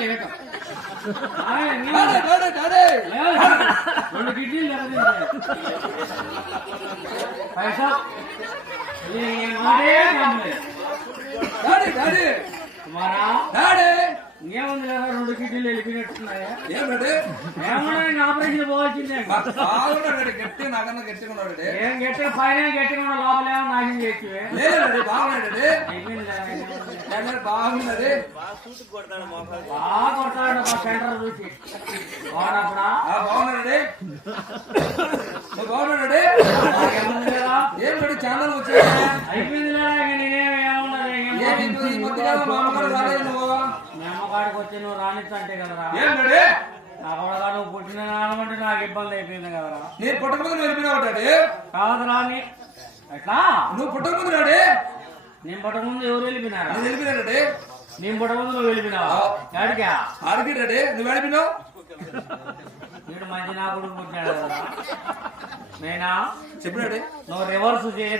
లేట ఆయన నీ- daddy daddy daddy లేదు. రెండు కిడ్నీలు లేకపోతే పైసా ఈ మాటే కమ్మలే. డాడీ డాడీ కుమారా డాడీ ఇంకేముంది కదా రెండు కిడ్నీలు వెళ్ళిపోయినట్టున్నాయా ఏం డాడీ ఏమన్నా నేను ఆపరేషన్ పోవాల్సిందే బాగున్నాడు డాడీ గట్టి నాకన్నా గట్టిగా ఉన్నాడు డాడీ ఏం గట్టిగా పైన గట్టిగా ఉన్న లోపల ఏమో నాశనం చేయొచ్చు లేదు డాడీ బాగున్నాడు డాడీ బాగున్నది. బాగా కొడతాడు ఒక సెంటర్ చూసి. ఆ బాగున్నాడు బాగున్నాడు ఏం డాడీ ఛానల్ వచ్చాయి అయిపోయింది లేదా ఇక నేనేం ఏమున్నది ఏమి ఏం ఇప్పుడు ఈ మధ్యకాలం మా అమ్మగారు రాలేదు నువ్వు? మీ అమ్మగాడికి వచ్చి నువ్వు రానిచ్చంటే కదరా? ఏం డాడీ నా కొడగా నువ్వు పుట్టిన నానమంటే నాకు ఇబ్బంది అయిపోయింది కదరా? నేను పుట్టకముందు నువ్వు వెళ్ళిపోయినావు డాడీ కాదురా ఎట్లా? నువ్వు పుట్టకముందు డాడీ నేను పుట్ట ముందు ఎవరు వెళ్ళిపోయినారా? నేను వెళ్ళిపోయినా డాడీ నేను పుట్ట ముందు నువ్వు వెళ్ళిపోయినావా? ఆడికి? నువ్వు వెళ్ళిపోయినావు? వీడు మంచి నా కొడుకు పుట్టినాడు నేనా? చెప్పు డాడీ నువ్వు రివర్స్ చేయ.